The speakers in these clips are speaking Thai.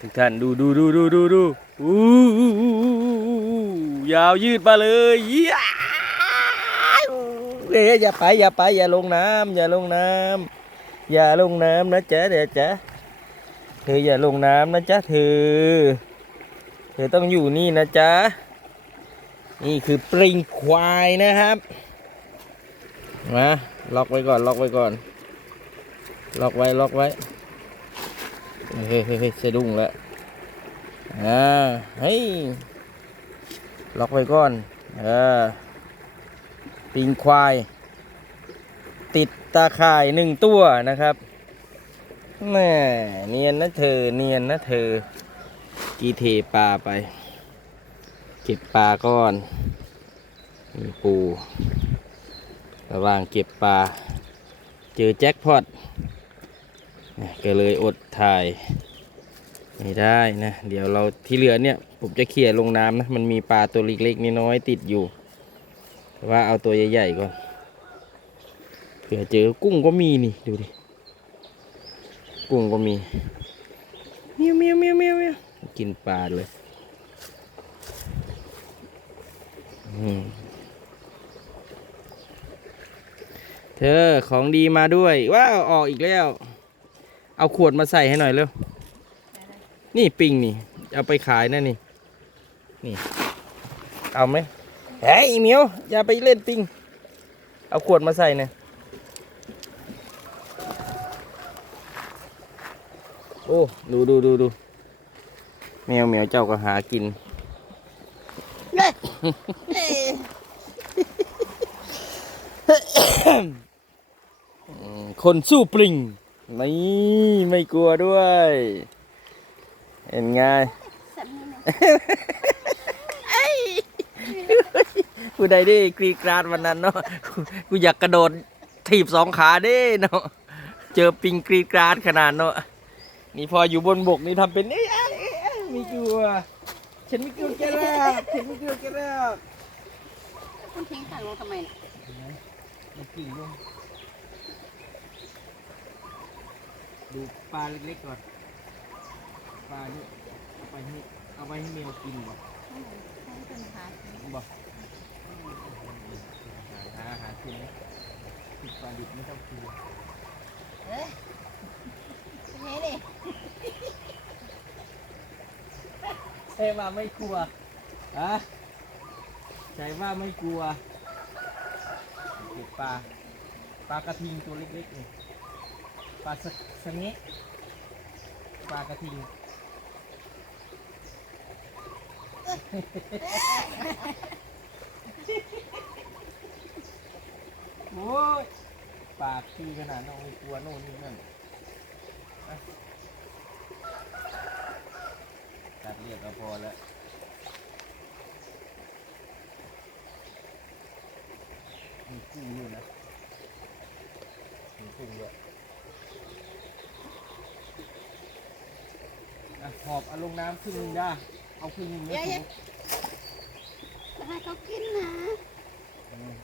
ทุกท่านดูดูดูดูดูดูอู้ยาวยืดมาเลยเอ้ยอย่าไปอย่าไปอย่าลงน้ำอย่าลงน้ำอย่าลงน้ำนะจ๊ะเดี๋ยวจ๊ะเธออย่าลงน้ำนะจ๊ะเธอ เธอต้องอยู่นี่นะจ๊ะนี่คือปริงควายนะครับมาล็อกไว้ก่อนล็อกไว้ก่อนล็อกไว้ล็อกไว้ เฮ้ยเฮ้ยเสะดุ้งแล้วอ่าเฮ้ยล็อกไว้ก่อนเออปิงควาย ติดตาข่ายหนึ่งตัวนะครับแม่เนียนนะเธอเนียนนะเธอ กีเทปลาไป เก็บปลาก่อนมีปู ระหว่างเก็บปลา เจอแจ็คพอต ก็เลยอดถ่ายไม่ได้นะ เดี๋ยวเราที่เหลือเนี่ย ผมจะเขี่ยลงน้ำนะ มันมีปลาตัวเล็กๆน้อยๆติดอยู่ ว่าเอาตัวใหญ่ๆก่อนเผื่อเจอกุ้งก็มีนี่ดูดิ กุ้งก็มีเมียวเมียวเมียวเมียวเมียวกินปลาเลยเธอของดีมาด้วย ว้าว ออกอีกแล้ว เอาขวดมาใส่ให้หน่อยเร็ว นี่ปิงนี่ เอาไปขายนะนี่ นี่ เอาไหมเฮ้ยอีเหมียว อย่าไปเล่นปิง เอาขวดมาใส่เนี่ยโอ้ ดูดูดูดูแมวเหมียวเจ้าก็หากิน คนสู้ปลิง นี่ไม่กลัวด้วย เห็นไงสันนี่นะกูได้ดิกรีดกราดวันนั้นเนาะกูอยากกระโดดถีบสองขาเด้เนาะเจอปิงกรีดกราดขนาดเนาะนี่พออยู่บนบกนี่ทำเป็นเอ้ยเอ้ยเอ้ยเอ้ยไม่กลัวฉันไม่กลัวแกแล้วฉันไม่กลัวแกแล้วคุณทิ้งถังลงทำไมเนี่ยมันกิ่งลง ดูปลาเล็กๆก่อนปลานี่เอาไปให้เอาไปให้แมวกินบ่ให้เป็นหากินบ่หาอาหารกินไหมติดปลาดิบไม่ต้องกินเฮ้ยเป็นไงดิใช่ว่าไม่กลัวอะใช่ว่าไม่กลัวเก็บปลาปลากระทิงตัวเล็กๆนี่ป ลาสสะเงะปลากระทิงโอ้ยปากขี้ขนาดนั้นไม่กลัวโน่นนี่นั่นตัดเรียกก็พอแล้วมีกุ้งด้วยนะมีกุ้งด้วย อะหอบเอาลงน้ำครึ่งหนึงได้เอาครึ่งหนึงไม่ถูกจะให้เขากินนะอืม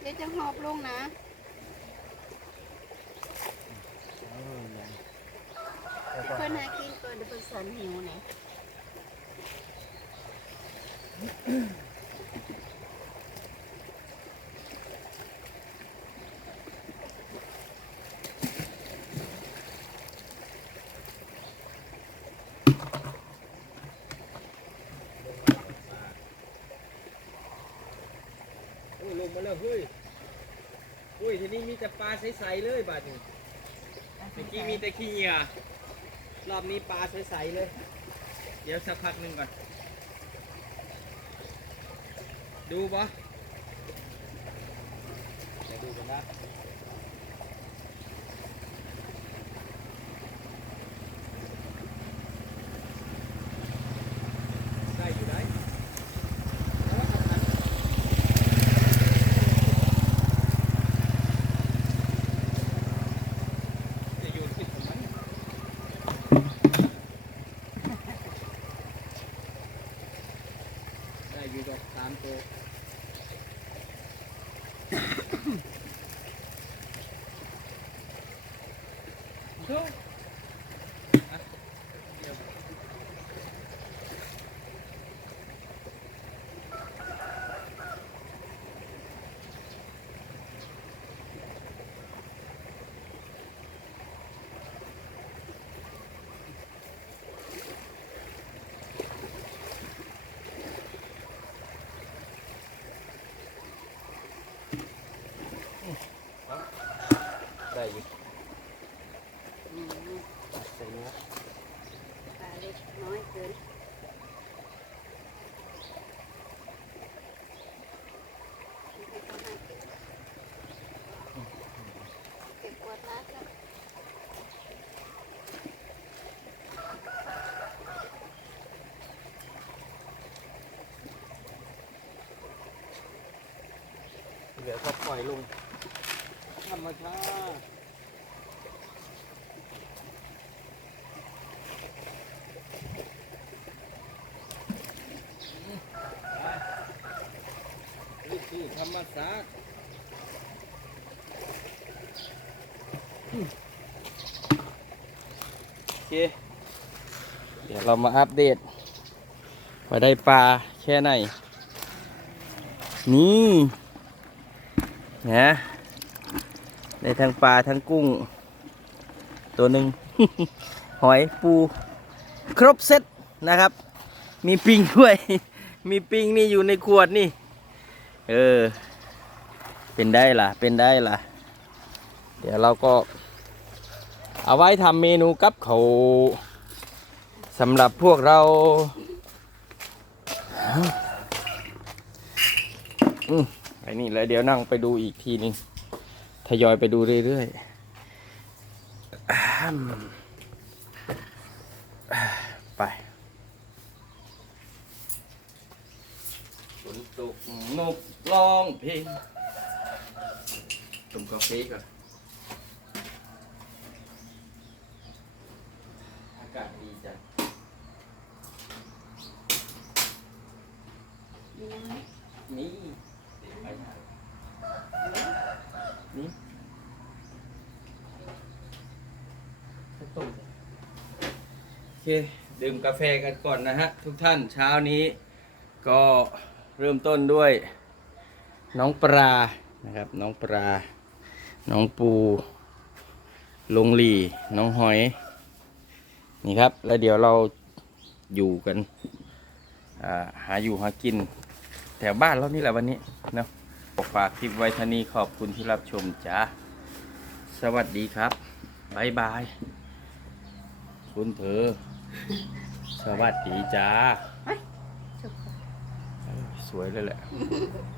เดี๋ยวจะหอบลงนะ เออยังแล้วก็เพื่อนหากินก่อนเดี๋ยวเพื่อนสันหิวนะโลงมาแล้วเฮ้ยเฮ้ยทีนี้มีแต่ปลาใสๆเลยบาดนี้เมื่อกี้มีแต่ขี้เหยื่อรอบนี้ปลาใสๆเลย เดี๋ยวสักพักหนึ่งก่อน ดูปะเดี๋ยวดูกันนะ đây. ปล่อยลงธรรมชาตินี่คือธรรมชาติโอเค เดี๋ยวเรามาอัปเดตว่าได้ปลาแค่ไหน นี่ นะได้ทั้งปลาทั้งกุ้ง ตัวหนึ่ง หอยปูครบเซตนะครับ มีปิงด้วย มีปิงนี่อยู่ในขวดนี่ เออ เป็นได้ล่ะ เป็นได้ล่ะ เดี๋ยวเราก็ เอาไว้ทำเมนูกับเขาสำหรับพวกเราอืม นี่แล้วเดี๋ยวนั่งไปดูอีกทีหนึงทยอยไปดูเรื่อยๆอ่ามไปฝนตกนกร้องเพลงชมกาแฟก่อนอากาศดีจังมีน้ำไหม นี่ไปหานี่ข้าว ต้มโอเคดื่มกาแฟกันก่อนนะฮะ ทุกท่านเช้านี้ก็เริ่มต้นด้วยน้องปลานะครับ น้องปลา น้องปู ลงหลีน้องหอย นี่ครับ แล้วเดี๋ยวเราอยู่กันาหาอยู่หากิน แถวบ้านเรานี่แหละวันนี้เนาะฝากคลิปไว้ท่านี้ขอบคุณที่รับชมจ้าสวัสดีครับบายบาย คุณเธอสวัสดีจ้าสุกค่ะสวยเลยแหละเ